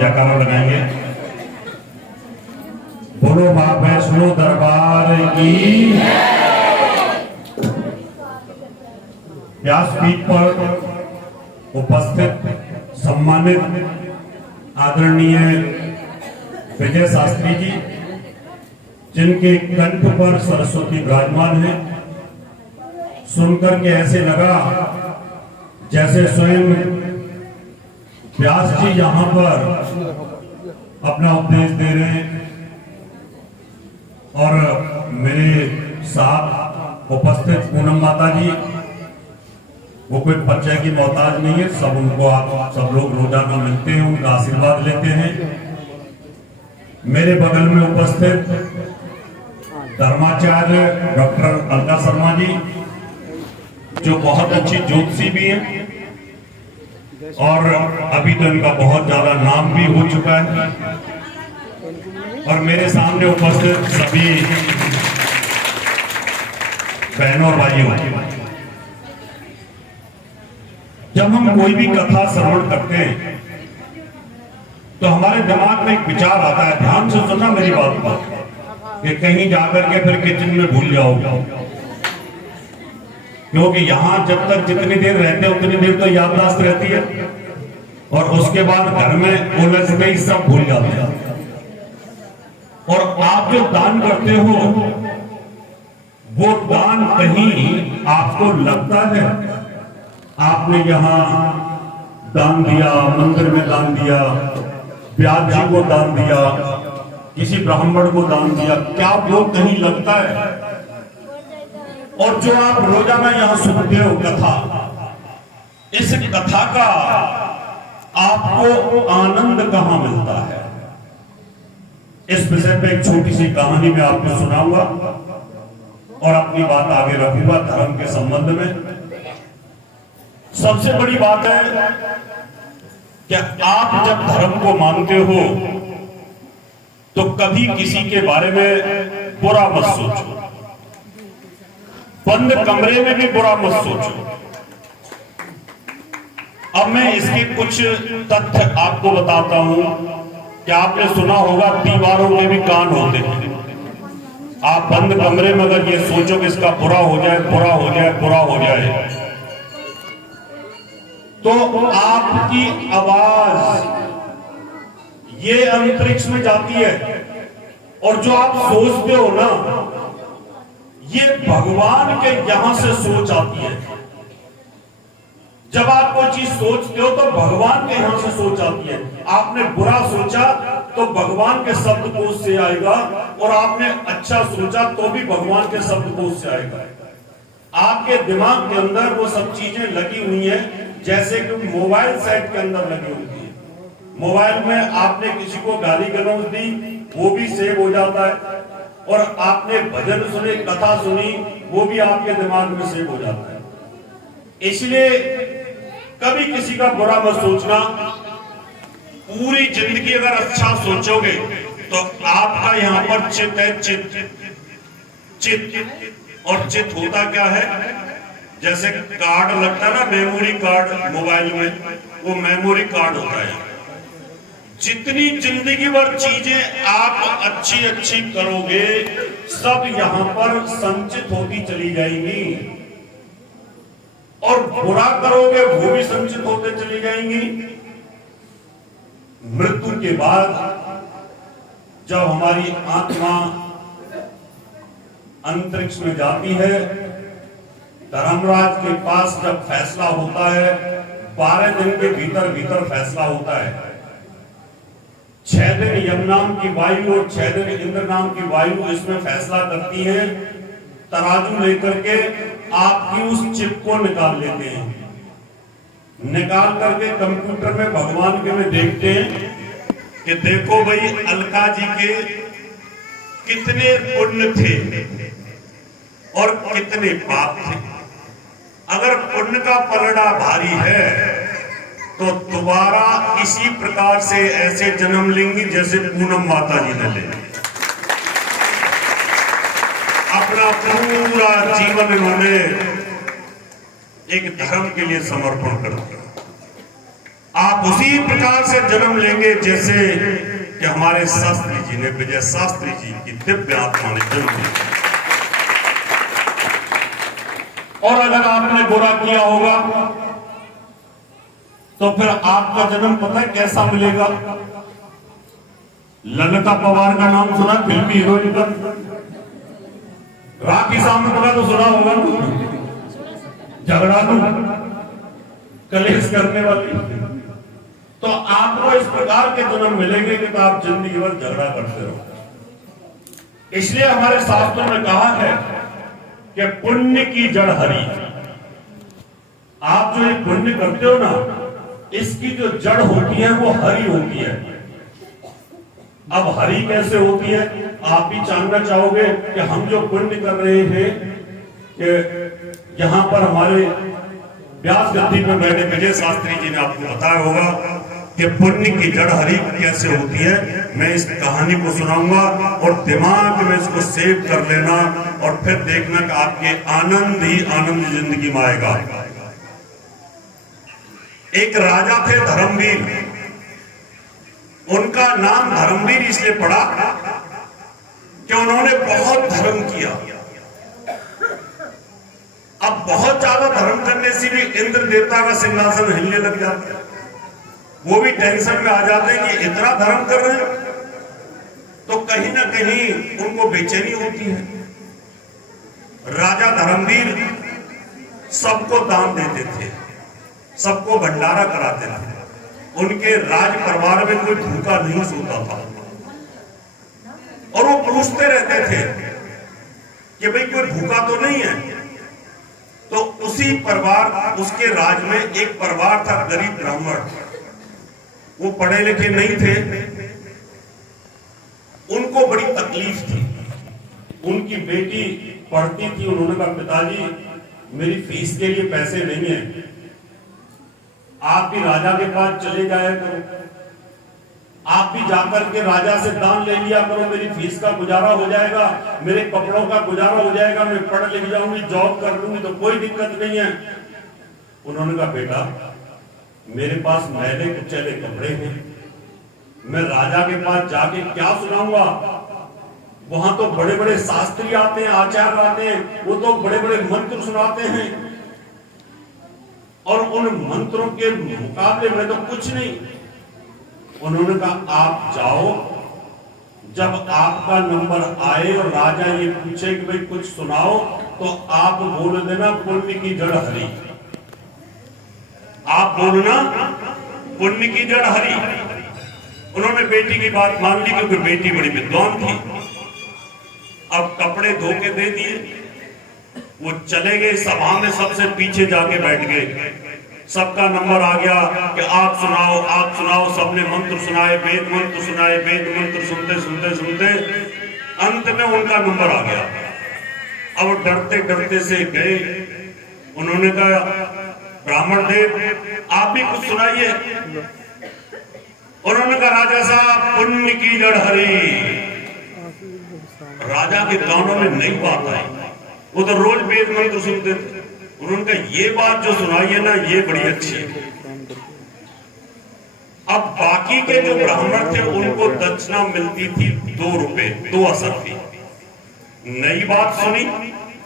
जयकारा लगाएंगे। बोलो मां वैष्णो दरबार की। व्यासपीठ पर उपस्थित सम्मानित आदरणीय विजय शास्त्री जी, जिनके कंठ पर सरस्वती विराजमान है, सुनकर के ऐसे लगा जैसे स्वयं व्यास जी यहां पर अपना उपदेश दे रहे हैं। और मेरे साथ उपस्थित पूनम माता जी, वो कोई परिचय की मोहताज नहीं है, सब उनको आप सब लोग रोजाना मिलते हैं, उनका आशीर्वाद लेते हैं। मेरे बगल में उपस्थित धर्माचार्य डॉक्टर अलका शर्मा जी, जो बहुत अच्छी ज्योतिषी भी है और अभी तो इनका बहुत ज्यादा नाम भी हो चुका है। और मेरे सामने उपस्थित सभी बहनों और भाइयों, जब हम कोई भी कथा श्रवण करते हैं तो हमारे दिमाग में एक विचार आता है, ध्यान से सुनना मेरी बात को, कि कहीं जाकर के फिर किचन में भूल जाओगे, क्योंकि यहां जब तक जितनी देर रहते हैं उतनी देर तो याददाश्त रहती है, और उसके बाद घर में उलझते ही सब भूल जाते हैं। और आप जो दान करते हो वो दान कहीं आपको लगता है आपने यहां दान दिया, मंदिर में दान दिया, व्यास जी को दान दिया, किसी ब्राह्मण को दान दिया, क्या वो कहीं लगता है? और जो आप रोजाना यहां सुनते हो कथा, इस कथा का आपको आनंद कहां मिलता है? इस विषय पे एक छोटी सी कहानी मैं आपको सुनाऊंगा और अपनी बात आगे रखूंगा धर्म के संबंध में। सबसे बड़ी बात है कि आप जब धर्म को मानते हो तो कभी किसी के बारे में बुरा मत सोचो, बंद कमरे में भी बुरा मत सोचो। अब मैं इसके कुछ तथ्य आपको बताता हूं कि आपने सुना होगा दीवारों के भी कान होते हैं। आप बंद कमरे में अगर ये सोचो कि इसका बुरा हो जाए, बुरा हो जाए, बुरा हो जाए, तो आपकी आवाज ये अंतरिक्ष में जाती है, और जो आप सोचते हो ना, ये भगवान के यहां से सोच आती है। जब आप कोई चीज सोचते हो तो भगवान के यहां से सोच आती है। आपने बुरा सोचा तो भगवान के शब्दकोश से आएगा, और आपने अच्छा सोचा तो भी भगवान के शब्दकोश से आएगा। आपके दिमाग के अंदर वो सब चीजें लगी हुई हैं, जैसे कि मोबाइल सेट के अंदर लगी होती है। मोबाइल में आपने किसी को गाली गलौज दी, वो भी सेव हो जाता है, और आपने भजन सुने, कथा सुनी, वो भी आपके दिमाग में सेव हो जाता है। इसलिए कभी किसी का बुरा मत सोचना। पूरी जिंदगी अगर अच्छा सोचोगे तो आपका यहाँ पर चित्त है, चित्त और चित्त होता क्या है? जैसे कार्ड लगता है ना, मेमोरी कार्ड मोबाइल में, वो मेमोरी कार्ड होता है। जितनी जिंदगी भर चीजें आप अच्छी अच्छी करोगे, सब यहां पर संचित होती चली जाएंगी, और बुरा करोगे वो भी संचित होते चली जाएंगी। मृत्यु के बाद जब हमारी आत्मा अंतरिक्ष में जाती है, धर्मराज के पास जब फैसला होता है, 12 दिन के भीतर भीतर फैसला होता है। 6 दिन यम नाम की वायु और 6 दिन इंद्र नाम की वायु इसमें फैसला करती है। तराजू लेकर के आपकी उस चिप को निकाल लेते हैं, निकाल करके कंप्यूटर में भगवान के में देखते हैं कि देखो भाई अलका जी के कितने पुण्य थे और कितने पाप थे। अगर पुण्य का पलड़ा भारी है तो दोबारा इसी प्रकार से ऐसे जन्म लेंगी जैसे पूनम माता जी ने ले। अपना पूरा जीवन इन्होंने एक धर्म के लिए समर्पण कर दिया। आप उसी प्रकार से जन्म लेंगे जैसे कि हमारे शास्त्री जी ने, विजय शास्त्री जी की दिव्य आत्मा ने जन्म लिया। और अगर आपने बुरा किया होगा तो फिर आपका जन्म पता है कैसा मिलेगा? ललिता पवार का नाम सुना, फिल्मी हीरोइन का? राखी सावंत का तो सुना होगा, झगड़ा कलेश करने वाली। तो आपको इस प्रकार के जन्म मिलेंगे कि तो आप जिंदगी भर झगड़ा करते रहो। इसलिए हमारे शास्त्रों में कहा है कि पुण्य की जड़ हरि। आप जो ये पुण्य करते हो ना, इसकी जो जड़ होती है वो हरि होती है। अब हरि कैसे होती है आप भी जानना चाहोगे कि हम जो पुण्य कर रहे हैं कि यहां पर हमारे व्यास गद्दी पर बैठे विजय शास्त्री जी ने आपको बताया होगा कि पुण्य की जड़ हरि कैसे होती है। मैं इस कहानी को सुनाऊंगा और दिमाग में इसको सेव कर लेना और फिर देखना कि आपके आनंद ही आनंद जिंदगी में आएगा। एक राजा थे धर्मवीर। उनका नाम धर्मवीर इसलिए पड़ा कि उन्होंने बहुत धर्म किया। अब बहुत ज्यादा धर्म करने से भी इंद्र देवता का सिंहासन हिलने लग जाता है। वो भी टेंशन में आ जाते हैं कि इतना धर्म कर रहे हैं, तो कहीं ना कहीं उनको बेचैनी होती है। राजा धर्मवीर सबको दान देते थे, सबको भंडारा कराते थे। उनके राज परिवार में कोई भूखा नहीं सोता था। और वो पूछते रहते थे कि भाई कोई भूखा तो नहीं है। तो उसी परिवार, उसके राज में एक परिवार था गरीब ब्राह्मण। वो पढ़े लिखे नहीं थे, उनको बड़ी तकलीफ थी। उनकी बेटी पढ़ती थी। उन्होंने कहा पिताजी मेरी फीस के लिए पैसे नहीं है, आप भी राजा के पास चले जाया करो, आप भी जाकर के राजा से दान ले लिया करो, मेरी फीस का गुजारा हो जाएगा, मेरे कपड़ों का गुजारा हो जाएगा, मैं पढ़ लिख जाऊंगी, जॉब कर लूंगी तो कोई दिक्कत नहीं है। उन्होंने कहा बेटा मेरे पास मैले कुचैले कपड़े हैं, मैं राजा के पास जाके क्या सुनाऊंगा? वहां तो बड़े बड़े शास्त्री आते हैं, आचार्य आते हैं, वो तो बड़े बड़े मंत्र सुनाते हैं और उन मंत्रों के मुकाबले में तो कुछ नहीं। उन्होंने कहा आप जाओ, जब आपका नंबर आए और राजा ये पूछे कि भाई कुछ सुनाओ तो आप बोल देना पुण्य की जड़ हरि। आप बोलना पुण्य की जड़ हरि। उन्होंने बेटी की बात मान ली क्योंकि बेटी बड़ी विद्वान थी। अब कपड़े धो के दे दिए, वो चले गए सभा में, सबसे पीछे जाके बैठ गए। सबका नंबर आ गया कि आप सुनाओ आप सुनाओ। सबने मंत्र सुनाए, वेद मंत्र सुनाए। वेद मंत्र सुनते सुनते सुनते अंत में उनका नंबर आ गया। अब डरते डरते से गए। उन्होंने कहा ब्राह्मण देव आप भी कुछ सुनाइए। उन्होंने कहा राजा साहब पुण्य की जड़ हरि। राजा के कानों में नई बात आई, वो तो रोज वेद मंत्र सुनते थे। उन्होंने कहा ये बात जो सुनाई है ना ये बड़ी अच्छी है। अब बाकी के जो ब्राह्मण थे उनको दक्षिणा मिलती थी 2 रुपए, 2 असरफी। नई बात सुनी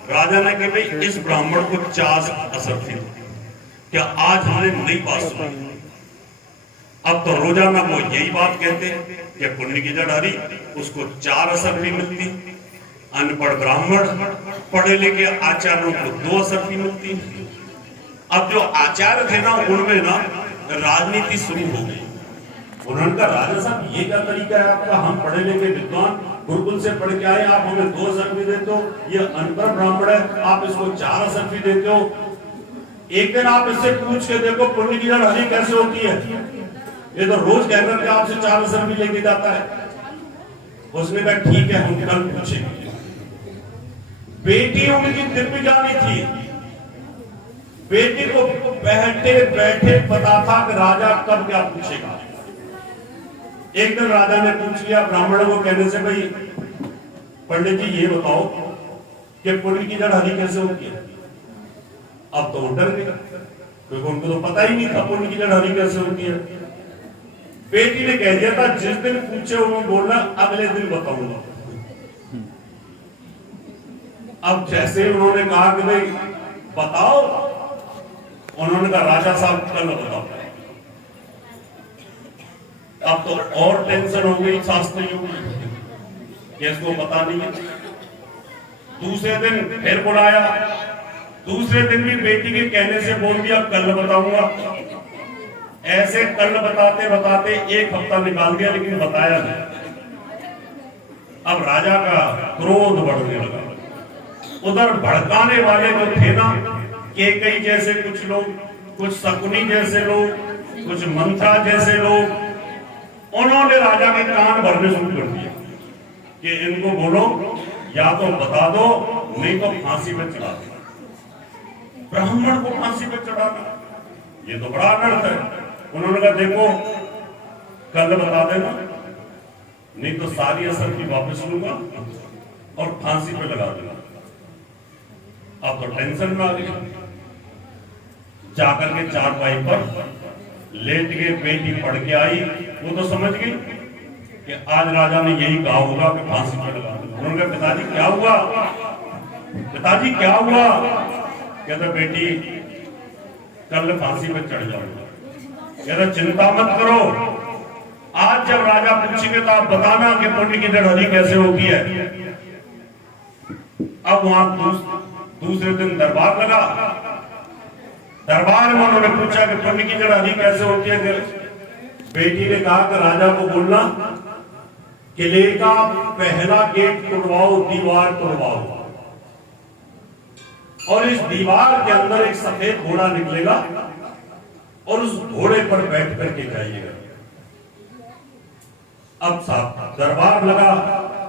राजा ने कि भाई इस ब्राह्मण को 4 असरफी दो। क्या आज हमने नई बात सुनी। अब तो रोजाना वो यही बात कहते कि पुण्य की जड़ हरि, उसको 4 असरफी मिलती। अनपढ़ ब्राह्मण, पढ़े लिखे आचार्यों को 2 असरफी मिलती। अब जो आचार्य थे ना उनमें ना राजनीति शुरू हो गई। उन्होंने कहा राजा साहब ये क्या तरीका है आपका? हम पढ़े लिखे विद्वान गुरुकुल से पढ़ के आए, आप हमें 2 असरफी देते हो। ये अनपढ़ ब्राह्मण है, आप इसको 4 असरफी देते हो। एक दिन आप इससे पूछ के देखो पुण्य की जड़ हरि कैसे होती है। ये तो रोज कहकर के आपसे 4 असरफी लेके जाता है। उसने कहा ठीक है हम कल पूछेंगे। बेटी उनकी दिव्य जानी थी। बेटी को बैठे बैठे पता था कि राजा कब क्या पूछेगा। एक दिन राजा ने पूछ लिया ब्राह्मणों को कहने से भाई पंडित जी ये बताओ कि पुण्य की जड़ हरि कैसे होती है। अब तो डर गया। क्योंकि उनको तो पता ही नहीं था पुण्य की लड़ाई कैसे होती है। बेटी ने कह दिया था जिस दिन पूछे उन्होंने बोलना अगले दिन बताऊंगा। अब जैसे उन्होंने कहा कि भाई बताओ, उन्होंने कहा राजा साहब कल बताओ। अब तो और टेंशन हो गई शास्त्रियों की, इसको पता नहीं है। दूसरे दिन फिर बुलाया, दूसरे दिन भी बेटी के कहने से बोल दिया कल बताऊंगा। ऐसे कल बताते बताते एक हफ्ता निकाल दिया, लेकिन बताया नहीं। अब राजा का क्रोध बढ़ने लगा। उधर भड़काने वाले जो थे ना, केकई जैसे कुछ लोग, कुछ शकुनी जैसे लोग, कुछ मंत्रा जैसे लोग, उन्होंने राजा के कान भरने शुरू कर दिए कि इनको बोलो या तो बता दो, नहीं तो फांसी पे चढ़ा दो। ब्राह्मण को फांसी पे चढ़ाना, ये तो बड़ा अनर्थ है। उन्होंने कहा देखो कल बता देना, नहीं तो सारी असर की वापस लूंगा और फांसी पे लगा देना। अब तो टेंशन में आ गई, जाकर के चारपाई पर लेट के बेटी पढ़ के आई। वो तो समझ गई कि आज राजा ने यही कहा होगा कि फांसी पे लगा दो। उन्होंने कहा पिताजी क्या हुआ, पिताजी क्या हुआ? कहता बेटी कल फांसी पे चढ़ जाऊंगा। कहता चिंता मत करो, आज जब राजा पूछेंगे तो आप बताना कि पुण्य की लड़ाई कैसे होती है। अब वहां दूसरे दिन दरबार लगा। दरबार में उन्होंने पूछा कि पुण्य की लड़ाई कैसे होती है। बेटी ने कहा कि राजा को बोलना किले का पहला गेट तोड़वाओ, दीवार तोड़वाओ, और इस दीवार के अंदर एक सफेद घोड़ा निकलेगा और उस घोड़े पर बैठ करके जाइएगा। अब साहब दरबार लगा।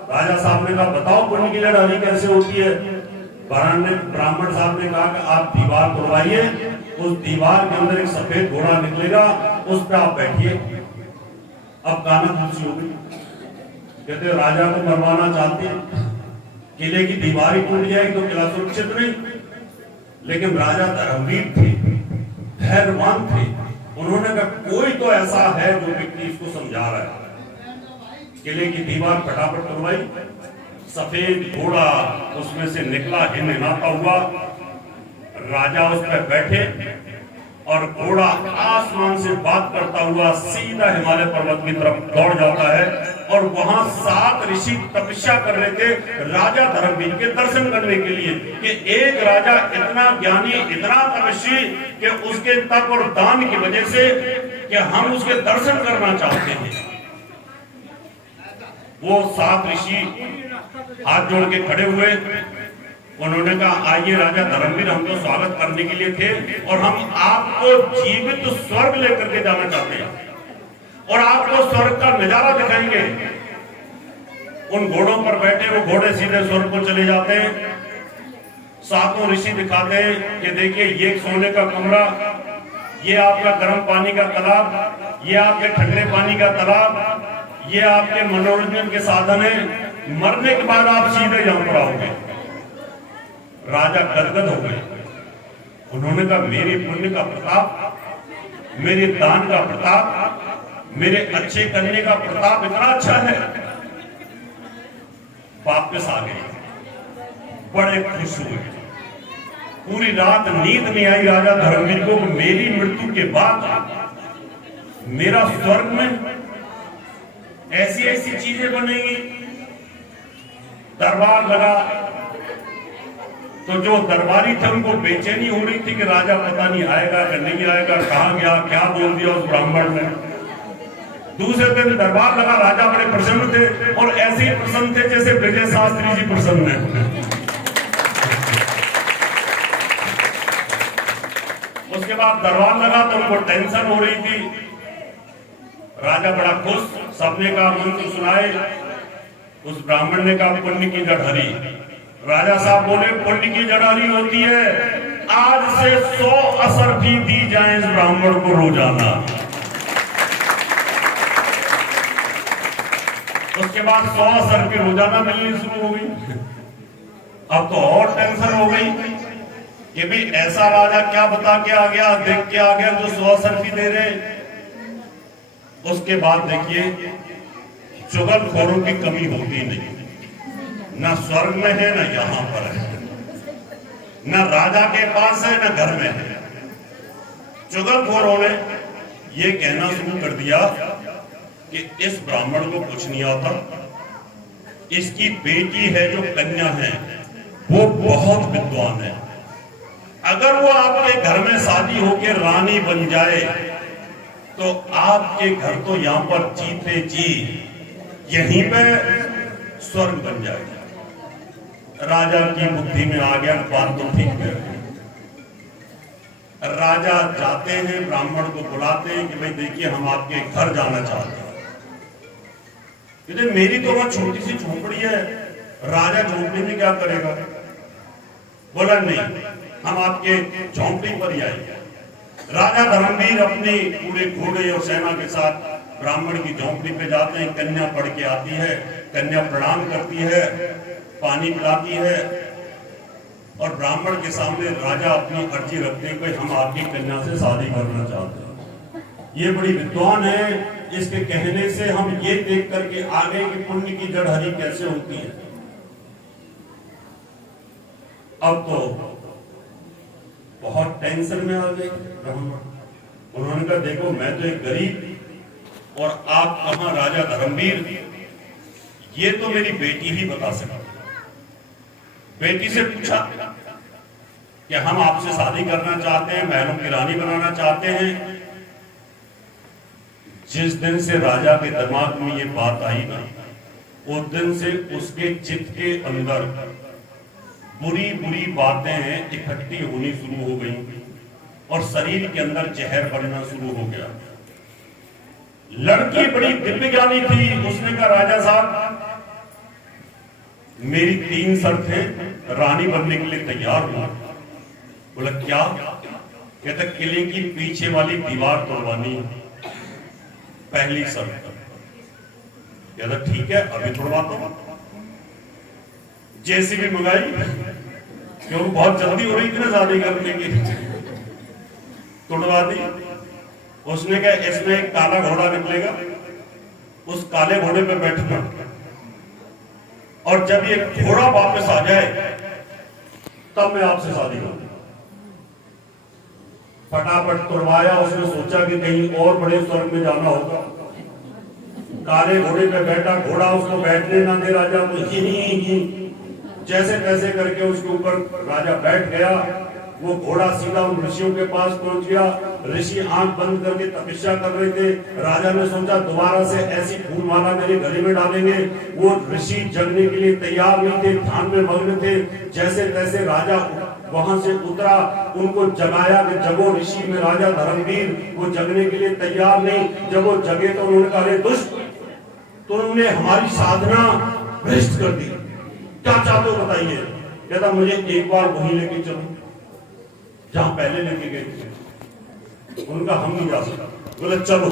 राजा साहब ने कहा बताओ पुण्य की लड़ाई कैसे होती है। ब्राह्मण साहब ने कहा कि आप दीवार तोड़वाइए, उस दीवार के अंदर एक सफेद घोड़ा निकलेगा, उस पर आप बैठिए। अब काना खुशी हो गई, कहते राजा को मरवाना चाहते हैं, किले की दीवार ही टूट जाएगी तो किला सुरक्षित नहीं। लेकिन राजा धर्मवीर थे, धैर्यवान थे। उन्होंने कहा कोई तो ऐसा है जो व्यक्ति इसको समझा रहा है। किले की दीवार फटाफट तोड़वाई, सफेद घोड़ा उसमें से निकला हिनहिनाता हुआ। राजा उस पर बैठे और घोड़ा आसमान से बात करता हुआ सीधा हिमालय पर्वत की तरफ दौड़ जाता है। और वहां 7 ऋषि तपस्या कर रहे थे राजा धर्मवीर के दर्शन करने के लिए कि एक राजा इतना ज्ञानी, इतना तपस्वी कि उसके तप और दान की वजह से कि हम उसके दर्शन करना चाहते हैं। वो 7 ऋषि हाथ जोड़ के खड़े हुए। उन्होंने कहा आइए राजा धर्मवीर, हम तो स्वागत करने के लिए थे और हम आपको जीवित स्वर्ग लेकर के जाना चाहते हैं और आपको स्वर्ग का नजारा दिखाएंगे। उन घोड़ों पर बैठे वो घोड़े सीधे स्वर्ग को चले जाते हैं। 7 ऋषि दिखाते हैं कि देखिए ये सोने का कमरा, ये आपका गर्म पानी का तालाब, ये आपके ठंडे पानी का तालाब, ये आपके मनोरंजन के साधन है। मरने के बाद आप सीधे यहां पर आओगे। राजा गदगद हो गए। उन्होंने कहा मेरे पुण्य का प्रताप, मेरे दान का प्रताप, मेरे अच्छे करने का प्रताप इतना अच्छा है। वापस आ गए, बड़े खुश हुए। पूरी रात नींद नहीं आई राजा धर्मवीर को। मेरी मृत्यु के बाद मेरा स्वर्ग में ऐसी ऐसी चीजें बनेंगी। दरबार लगा तो जो दरबारी थे उनको बेचैनी हो रही थी कि राजा पता नहीं आएगा कि नहीं आएगा, कहां गया, क्या बोल दिया उस ब्राह्मण ने। दूसरे दिन दरबार लगा, राजा बड़े प्रसन्न थे और ऐसे ही प्रसन्न थे जैसे विजय शास्त्री जी प्रसन्न है। उसके बाद दरबार लगा तो उनको टेंशन हो रही थी। राजा बड़ा खुश, सबने का मंत्र सुनाए। उस ब्राह्मण ने कहा पुण्य की जड़हरी। राजा साहब बोले पुण्य की जड़हरी होती है, आज से 100 असर भी दी जाए इस ब्राह्मण को रोजाना। उसके बाद 100 असर की रोजाना मिलनी शुरू हो गई। अब तो और टेंशन हो गई कि भी ऐसा राजा क्या बता के आ गया, देख के आ गया जो स्वसर्फी दे रहे। उसके बाद देखिए चुगलखोरों की कमी होती नहीं, ना स्वर्ग में है ना यहां पर है, ना राजा के पास है ना घर में है। चुगलखोरों ने ये कहना शुरू कर दिया कि इस ब्राह्मण को कुछ नहीं आता, इसकी बेटी है जो कन्या है वो बहुत विद्वान है, अगर वो आपके घर में शादी होकर रानी बन जाए तो आपके घर तो यहां पर जीते जी यहीं पे स्वर्ग बन जाएगा। राजा की बुद्धि में आ गया, बात तो ठीक है। राजा जाते हैं, ब्राह्मण को बुलाते हैं कि भाई देखिए हम आपके घर जाना चाहते हैं। क्योंकि मेरी तो वह छोटी सी झोपड़ी है, राजा झोपड़ी में क्या करेगा? बोला नहीं, हम आपके झोपड़ी पर ही आएंगे। राजा धर्मवीर अपने पूरे घोड़े और सेना के साथ ब्राह्मण की झोपड़ी पे जाते हैं। कन्या पढ़ के आती है, कन्या प्रणाम करती है, पानी पिलाती है और ब्राह्मण के सामने राजा अपनी अर्जी रखते हैं कि हम आपकी कन्या से शादी करना चाहते हैं। ये बड़ी विद्वान है, इसके कहने से हम ये देख करके आगे कि पुण्य की जड़ हरी कैसे होती है। अब तो बहुत टेंशन में आ गए ब्राह्मण। उन्होंने कहा देखो मैं तो एक गरीब और आप कहां राजा धर्मवीर, ये तो मेरी बेटी ही बता सकती। बेटी से पूछा कि हम आपसे शादी करना चाहते हैं, महलों की रानी बनाना चाहते हैं। जिस दिन से राजा के दिमाग में ये बात आई ना, उस दिन से उसके चित्त के अंदर बुरी बुरी बातें इकट्ठी होनी शुरू हो गई और शरीर के अंदर जहर बनना शुरू हो गया। लड़की बड़ी दिव्य ज्ञानी थी, उसने कहा राजा साहब मेरी 3 शर्तें, रानी बनने के लिए तैयार हूं। बोला क्या? कहता किले की पीछे वाली दीवार तोड़वानी पहली शर्त। कहता ठीक है अभी तोड़वाता हूं। जेसीबी मंगाई, क्योंकि बहुत जल्दी हो रही थी ना शादी करने की, तोड़वा दी। उसने कहा इसमें एक काला घोड़ा निकलेगा, उस काले घोड़े पे बैठना और जब ये घोड़ा वापस आ जाए तब मैं आपसे शादी करूंगा। फटाफट तुड़वाया। उसने सोचा कि कहीं और बड़े स्वर्ग में जाना होगा। काले घोड़े पे बैठा, घोड़ा उसको बैठने ना दे राजा को, ही जैसे तैसे करके उसके ऊपर राजा बैठ गया। वो घोड़ा सीधा उन ऋषियों के पास पहुंच गया। ऋषि आंख बंद करके तपस्या कर रहे थे। राजा ने सोचा दोबारा से ऐसी फूलमाला मेरे गले में डालेंगे। वो ऋषि जगने के लिए तैयार नहीं थे, ध्यान में मग्न थे। जैसे तैसे राजा वहां से उतरा, उनको जगाया कि जगो ऋषि में राजा धर्मवीर। वो जगने के लिए तैयार नहीं। जब वो जगे तो उन्होंने कहा अरे दुष्ट, तुमने हमारी साधना भ्रष्ट कर दी, क्या चाहते हो बताइए। कहता मुझे एक बार वहीं लेके चलो जहां पहले लेके गए थे। उनका हम नहीं जा सकते। बोले चलो।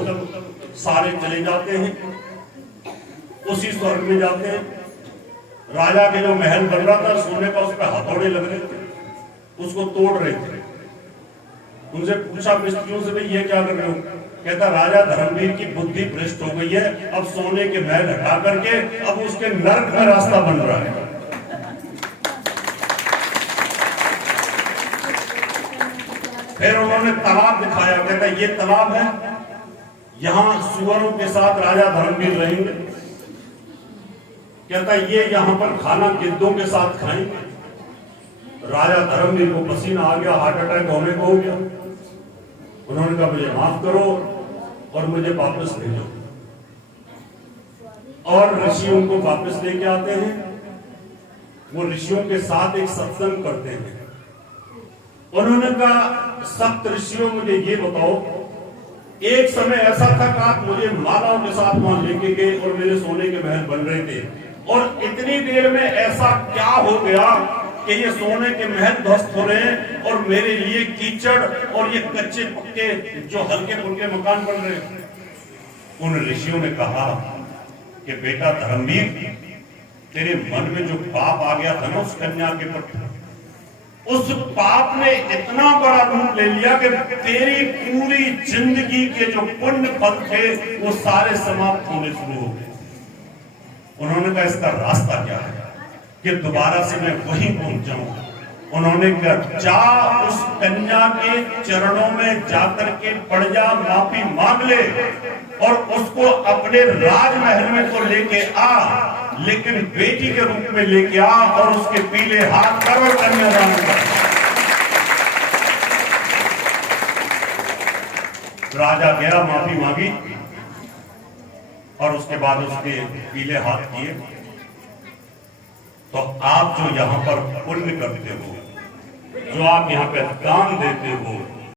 सारे चले जाते हैं, उसी स्वर्ग में जाते हैं। राजा के जो महल बन रहा था सोने का, उस पर हथौड़े लग रहे थे, उसको तोड़ रहे थे। उनसे पूछा मिस्त्रियों से भाई ये क्या कर रहे हो? कहता राजा धर्मवीर की बुद्धि भ्रष्ट हो गई है, अब सोने के महल हटा करके अब उसके नर्क का रास्ता बन रहा है। फिर उन्होंने तालाब दिखाया। कहता ये तालाब है, यहां सुअरों के साथ राजा धर्मवीर रहेंगे। कहता ये यहां पर खाना गिद्धों के साथ खाएंगे। राजा धर्मवीर को पसीना आ गया, हार्ट अटैक होने को हो गया। उन्होंने कहा मुझे माफ करो और मुझे वापस ले जाओ। और ऋषि उनको वापस लेके आते हैं। वो ऋषियों के साथ एक सत्संग करते हैं। उन्होंने कहा सप्त ऋषियों मुझे ये बताओ, एक समय ऐसा था कि आप मुझे मालाओं के साथ वहां लेके गए और मेरे सोने के महल बन रहे थे, और इतनी देर में ऐसा क्या हो गया कि ये सोने के महल ध्वस्त हो रहे हैं और मेरे लिए कीचड़ और ये कच्चे पक्के जो हल्के फुल्के मकान बन रहे हैं। उन ऋषियों ने कहा कि बेटा धर्मवीर, तेरे मन में जो पाप आ गया था ना उस कन्या के प्रति, उस पाप ने इतना बड़ा रूप ले लिया कि तेरी पूरी जिंदगी के जो पुण्य फल थे वो सारे समाप्त होने शुरू हो गए। उन्होंने कहा इसका रास्ता क्या है कि दोबारा से मैं वहीं पहुंच जाऊंगा। उन्होंने कहा जा उस कन्या के चरणों में जाकर के पड़ जा, माफी मांग ले और उसको अपने राजमहल में तो लेके आ, लेकिन बेटी के रूप में लेके आ और उसके पीले हाथ कर कन्यादान कर। राजा गया, माफी मांगी और उसके बाद उसके पीले हाथ किए। तो आप जो यहां पर पुण्य करते हो, जो आप यहाँ पे दान देते हो,